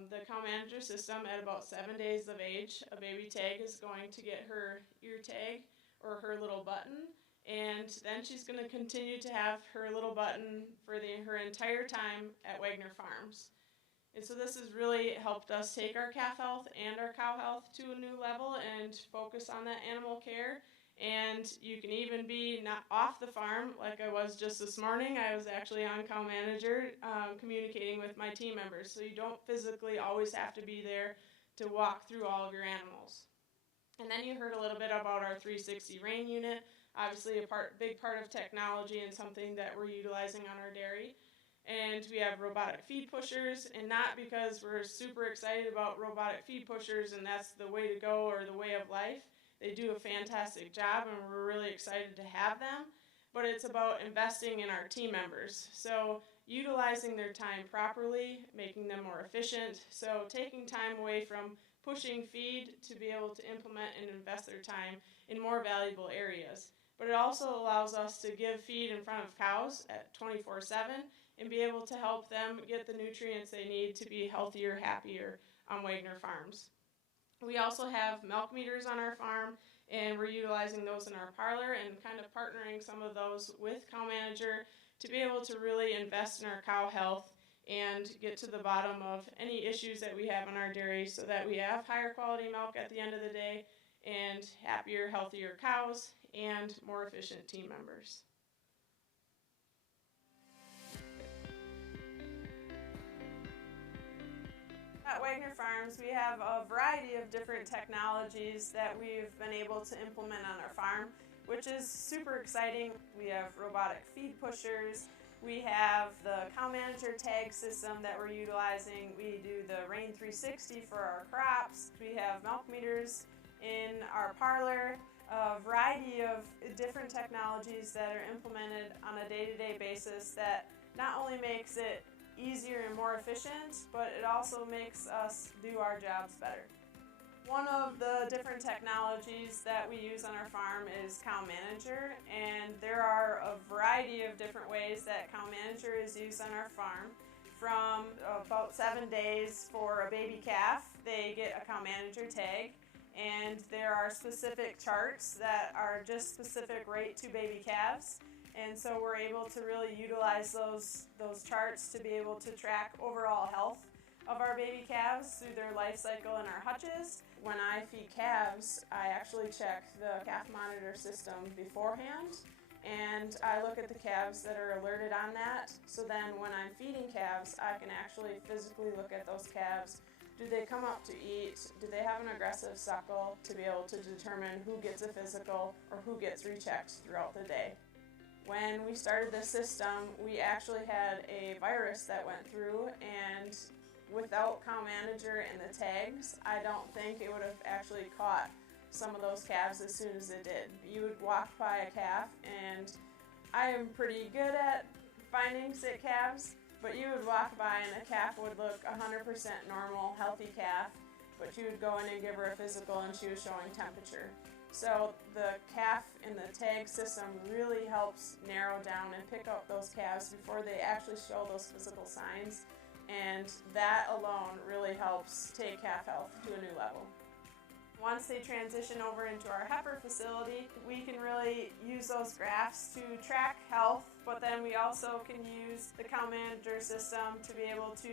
the Cow Manager system at about 7 days of age. A baby tag is going to get her ear tag or her little button, and then she's going to continue to have her little button for her entire time at Wagner Farms. And so this has really helped us take our calf health and our cow health to a new level and focus on that animal care. And you can even be not off the farm like I was just this morning. I was actually on Cow Manager communicating with my team members. So you don't physically always have to be there to walk through all of your animals. And then you heard a little bit about our 360 rain unit. Obviously a big part of technology and something that we're utilizing on our dairy. And we have robotic feed pushers, and not because we're super excited about robotic feed pushers and that's the way to go or the way of life. They do a fantastic job and we're really excited to have them, but it's about investing in our team members. So utilizing their time properly, making them more efficient, so taking time away from pushing feed to be able to implement and invest their time in more valuable areas. But it also allows us to give feed in front of cows at 24/7 and be able to help them get the nutrients they need to be healthier, happier on Wagner Farms. We also have milk meters on our farm, and we're utilizing those in our parlor and kind of partnering some of those with Cow Manager to be able to really invest in our cow health and get to the bottom of any issues that we have in our dairy so that we have higher quality milk at the end of the day and happier, healthier cows and more efficient team members. At Wagner Farms, we have a variety of different technologies that we've been able to implement on our farm, which is super exciting. We have robotic feed pushers, we have the Cow Manager tag system that we're utilizing, we do the Rain 360 for our crops, we have milk meters in our parlor, a variety of different technologies that are implemented on a day-to-day basis that not only makes it easier and more efficient, but it also makes us do our jobs better. One of the different technologies that we use on our farm is Cow Manager, and there are a variety of different ways that Cow Manager is used on our farm. From about 7 days for a baby calf, they get a Cow Manager tag, and there are specific charts that are just specific right to baby calves. And so we're able to really utilize those charts to be able to track overall health of our baby calves through their life cycle in our hutches. When I feed calves, I actually check the calf monitor system beforehand, and I look at the calves that are alerted on that. So then when I'm feeding calves, I can actually physically look at those calves. Do they come up to eat? Do they have an aggressive suckle, to be able to determine who gets a physical or who gets rechecked throughout the day. When we started this system, we actually had a virus that went through, and without Cow Manager and the tags, I don't think it would have actually caught some of those calves as soon as it did. You would walk by a calf, and I am pretty good at finding sick calves, but you would walk by and a calf would look 100% normal, healthy calf, but you would go in and give her a physical and she was showing temperature. So the calf in the tag system really helps narrow down and pick up those calves before they actually show those physical signs, and that alone really helps take calf health to a new level. Once they transition over into our heifer facility, we can really use those graphs to track health, but then we also can use the Cow Manager system to be able to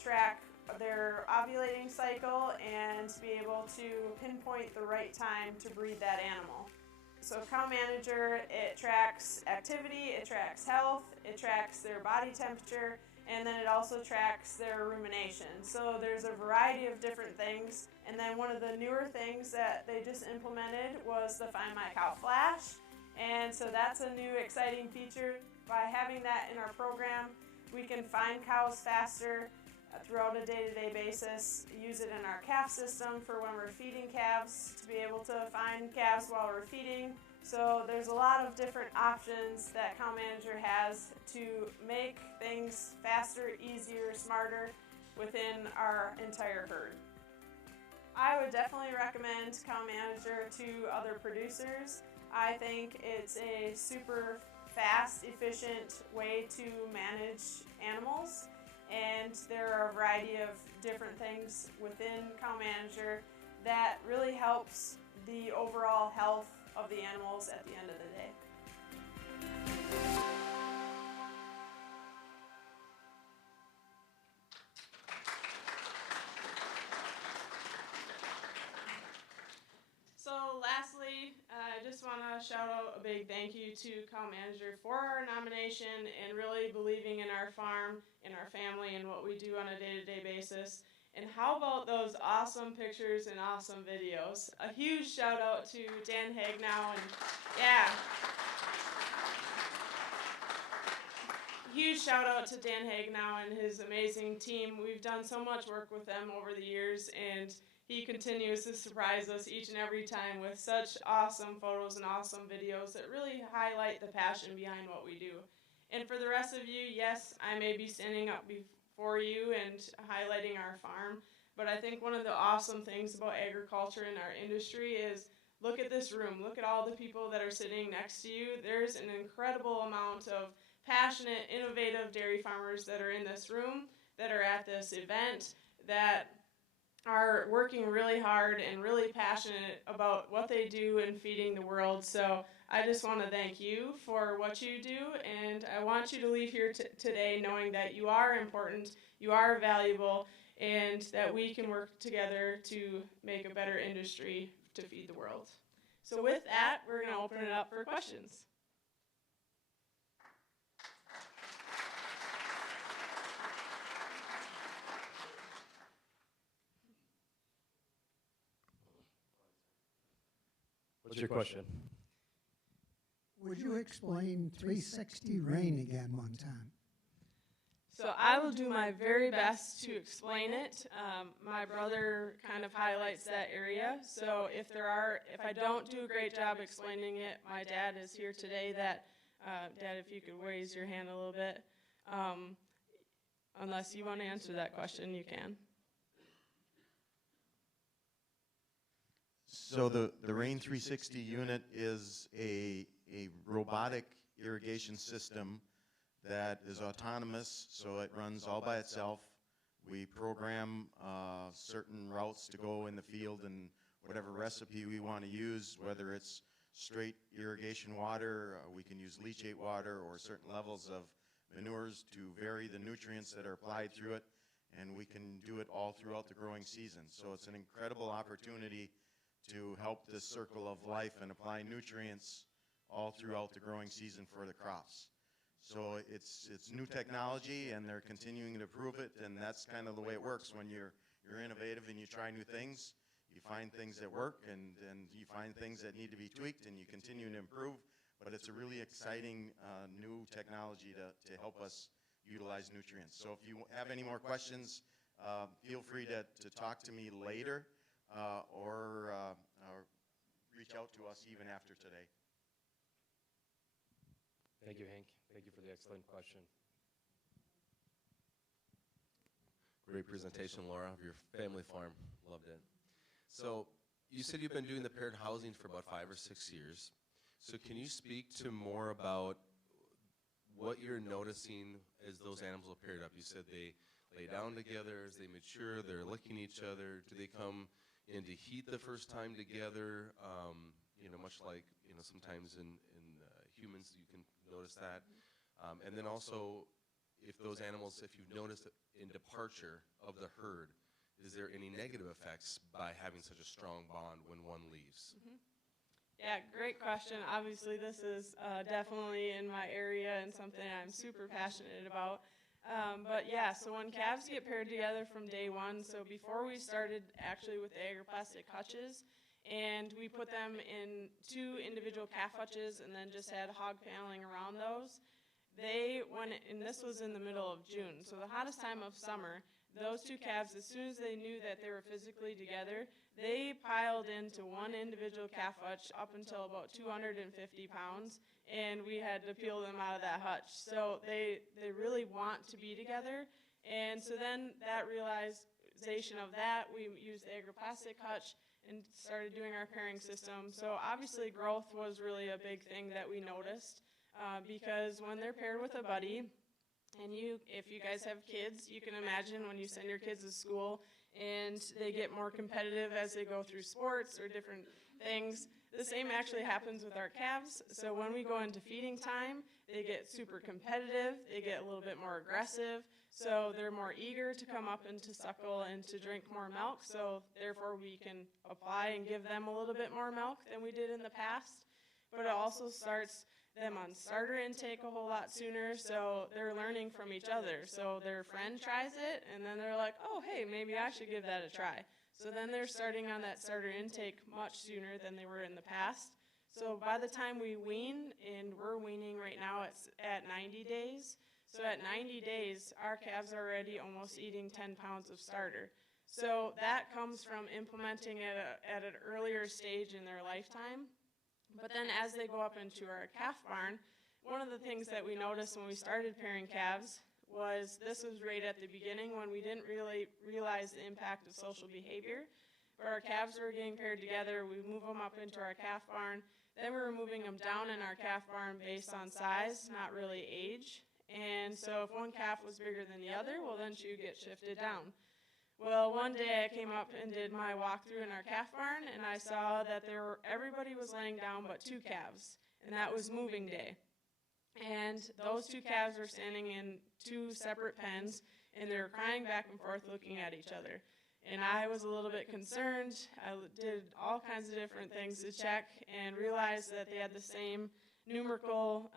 track their ovulating cycle and to be able to pinpoint the right time to breed that animal. So Cow Manager, it tracks activity, it tracks health, it tracks their body temperature, and then it also tracks their rumination. So there's a variety of different things. And then one of the newer things that they just implemented was the Find My Cow Flash. And so that's a new exciting feature. By having that in our program, we can find cows faster throughout a day-to-day basis, use it in our calf system for when we're feeding calves, to be able to find calves while we're feeding. So there's a lot of different options that Cow Manager has to make things faster, easier, smarter within our entire herd. I would definitely recommend Cow Manager to other producers. I think it's a super fast, efficient way to manage animals, and there are a variety of different things within Cow Manager that really helps the overall health of the animals at the end of the day. So lastly, I just want to shout out a big thank you to Cow Manager for our nomination and really believing in our farm, in our family, and what we do on a day-to-day basis. And how about those awesome pictures and awesome videos? A huge shout out to Dan Hagnow, and yeah. Huge shout out to Dan Hagnow and his amazing team. We've done so much work with them over the years, and he continues to surprise us each and every time with such awesome photos and awesome videos that really highlight the passion behind what we do. And for the rest of you, yes, I may be standing up before you and highlighting our farm, but I think one of the awesome things about agriculture and our industry is look at this room. Look at all the people that are sitting next to you. There's an incredible amount of passionate, innovative dairy farmers that are in this room, that are at this event, that are working really hard and really passionate about what they do in feeding the world. So I just want to thank you for what you do, and I want you to leave here today knowing that you are important, you are valuable, and that we can work together to make a better industry to feed the world. So with that, we're going to open it up for questions. What's your question? Would you explain 360 rain again one time? So I will do my very best to explain it. My brother kind of highlights that area. So if I don't do a great job explaining it, my dad is here today. Dad, if you could raise your hand a little bit. Unless you want to answer that question, you can. So the Rain 360 unit is a robotic irrigation system that is autonomous, so it runs all by itself. We program certain routes to go in the field and whatever recipe we want to use, whether it's straight irrigation water, we can use leachate water or certain levels of manures to vary the nutrients that are applied through it, and we can do it all throughout the growing season. So it's an incredible opportunity to help this circle of life and apply nutrients all throughout the growing season for the crops. So it's new technology, and they're continuing to improve it, and that's kind of the way it works when you're innovative and you try new things. You find things that work, and you find things that need to be tweaked, and you continue to improve. But it's a really exciting new technology to help us utilize nutrients. So if you have any more questions, feel free to talk to me later or reach out to us even after today. Thank you, Hank. Thank you for the excellent question. Great presentation, Laura, of your family farm. Loved it. So you said you've been doing the paired housing for about 5 or 6 years. So can you speak to more about what you're noticing as those animals are paired up? You said they lay down together as they mature, they're licking each other. Do they come into heat the first time together? Much like, sometimes in humans you can notice that. And then also, if those animals, if you've noticed in departure of the herd, is there any negative effects by having such a strong bond when one leaves? Yeah, great question. Obviously, this is definitely in my area and something I'm super passionate about. But yeah, so when calves get paired together from day one, so before we started actually with the agroplastic hutches, and we put them in 2 individual calf hutches and then just had hog paneling around those, and this was in the middle of June, so the hottest time of summer, those 2 calves, as soon as they knew that they were physically together, they piled into one individual calf hutch up until about 250 pounds, and we had to peel them out of that hutch. So they really want to be together, and so then that realization of that, we used the agroplastic hutch and started doing our pairing system. So obviously growth was really a big thing that we noticed because when they're paired with a buddy, and if you guys have kids, you can imagine when you send your kids to school and they get more competitive as they go through sports or different things. The same actually happens with our calves. So when we go into feeding time, they get super competitive, they get a little bit more aggressive, so they're more eager to come up and to suckle and to drink more milk, so therefore we can apply and give them a little bit more milk than we did in the past. But it also starts them on starter intake a whole lot sooner, so they're learning from each other. So their friend tries it, and then they're like, oh, hey, maybe I should give that a try. So then they're starting on that starter intake much sooner than they were in the past. So by the time we wean, and we're weaning right now at 90 days, so at 90 days, our calves are already almost eating 10 pounds of starter. So that comes from implementing it at an earlier stage in their lifetime. But then as they go up into our calf barn, one of the things that we noticed when we started pairing calves was this was right at the beginning when we didn't really realize the impact of social behavior. But our calves were getting paired together, we move them up into our calf barn, then we were moving them down in our calf barn based on size, not really age. And so if one calf was bigger than the other, well then she would get shifted down. Well, one day I came up and did my walkthrough in our calf barn, and I saw that everybody was laying down but 2 calves, and that was moving day. And those 2 calves were standing in 2 separate pens, and they were crying back and forth looking at each other. And I was a little bit concerned. I did all kinds of different things to check and realized that they had the same numerical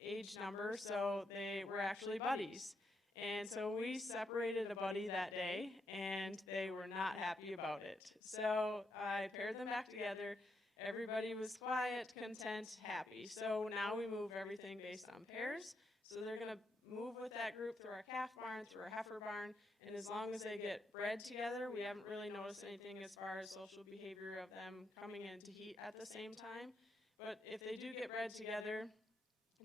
age number, so they were actually buddies. And so we separated a buddy that day, and they were not happy about it. So I paired them back together. Everybody was quiet, content, happy. So now we move everything based on pairs. So they're going to move with that group through our calf barn, through our heifer barn, and as long as they get bred together, we haven't really noticed anything as far as social behavior of them coming into heat at the same time. But if they do get bred together,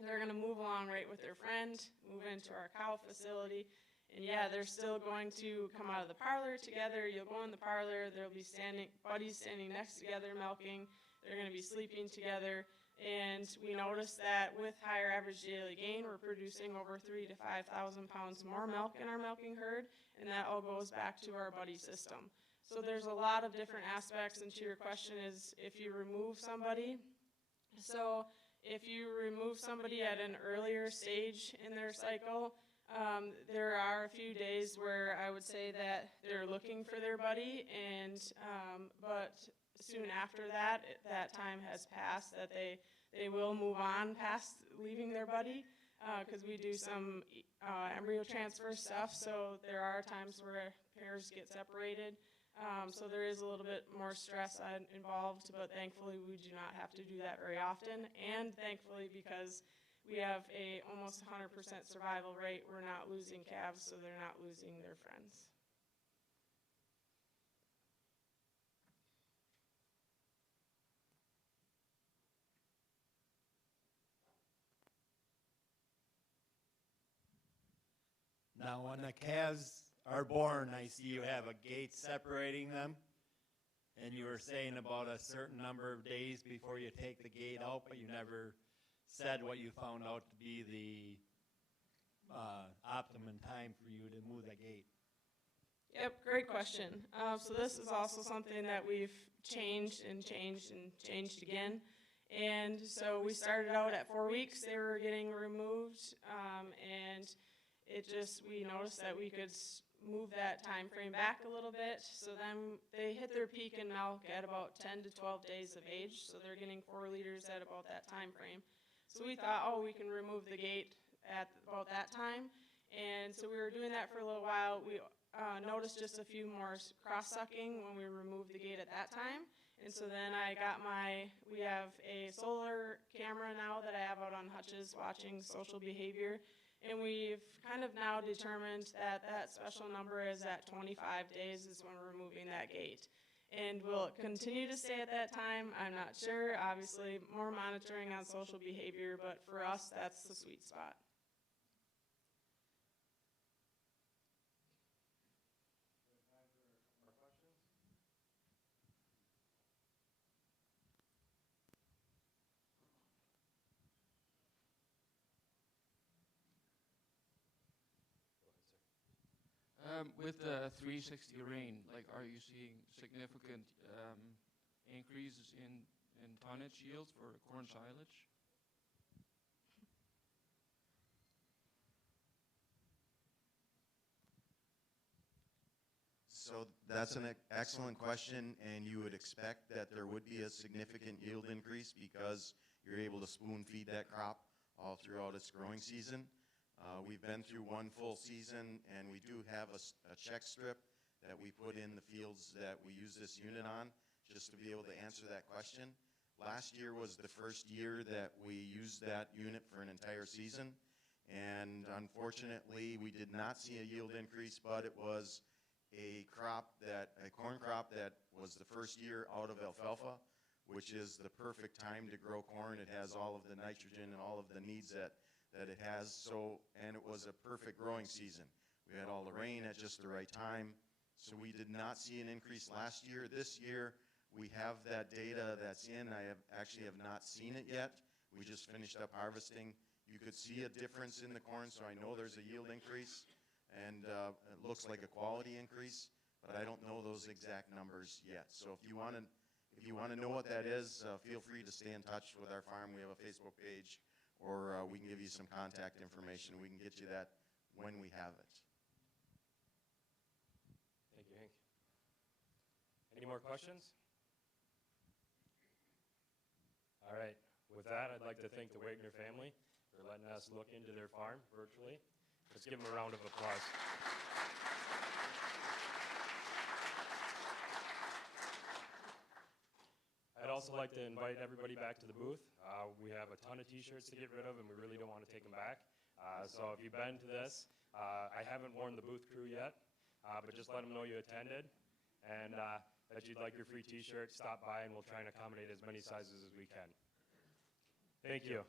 they're going to move along right with their friend, move into our cow facility, and yeah, they're still going to come out of the parlor together. You'll go in the parlor, there'll be buddies standing next together milking. They're going to be sleeping together, and we noticed that with higher average daily gain, we're producing over 3,000 to 5,000 pounds more milk in our milking herd, and that all goes back to our buddy system. So there's a lot of different aspects, and to your question is if you remove somebody. So if you remove somebody at an earlier stage in their cycle, there are a few days where I would say that they're looking for their buddy, but soon after that, that time has passed, that they will move on past leaving their buddy, because we do some embryo transfer stuff, so there are times where pairs get separated. So there is a little bit more stress involved, but thankfully we do not have to do that very often. And thankfully, because we have a almost 100% survival rate, we're not losing calves, so they're not losing their friends. Now, when the calves are born, I see you have a gate separating them. And you were saying about a certain number of days before you take the gate out, but you never said what you found out to be the optimum time for you to move the gate. Yep, great question. So this is also something that we've changed and changed and changed again. And so we started out at 4 weeks, they were getting removed, and we noticed that we could move that time frame back a little bit. So then they hit their peak in milk at about 10 to 12 days of age, so they're getting 4 liters at about that time frame. So we thought, oh, we can remove the gate at about that time. And so we were doing that for a little while. We noticed just a few more cross-sucking when we removed the gate at that time. And so then we have a solar camera now that I have out on hutches watching social behavior. And we've kind of now determined that that special number is at 25 days is when we're removing that gate. And will it continue to stay at that time? I'm not sure. Obviously, more monitoring on social behavior, but for us, that's the sweet spot. With the 360 rain, like, are you seeing significant increases in tonnage yields for corn silage? So that's an excellent question, and you would expect that there would be a significant yield increase because you're able to spoon feed that crop all throughout its growing season. We've been through one full season, and we do have a check strip that we put in the fields that we use this unit on, just to be able to answer that question. Last year was the first year that we used that unit for an entire season, and unfortunately, we did not see a yield increase, but it was a corn crop that was the first year out of alfalfa, which is the perfect time to grow corn. It has all of the nitrogen and all of the needs that it has, and it was a perfect growing season. We had all the rain at just the right time, so we did not see an increase last year. This year, we have that data that's in. I actually have not seen it yet. We just finished up harvesting. You could see a difference in the corn, so I know there's a yield increase, and it looks like a quality increase, but I don't know those exact numbers yet. So if you want to know what that is, feel free to stay in touch with our farm. We have a Facebook page, or we can give you some contact information. We can get you that when we have it. Thank you, Hank. Any more questions? All right. With that, I'd like to thank the Wagner family for letting us look into their farm virtually. Let's give them a round of applause. I'd also like to invite everybody back to the booth. We have a ton of t-shirts to get rid of, and we really don't want to take them back. So if you've been to this, I haven't worn the booth crew yet, but just let them know you attended, and that you'd like your free t-shirt. Stop by, and we'll try and accommodate as many sizes as we can. Thank you.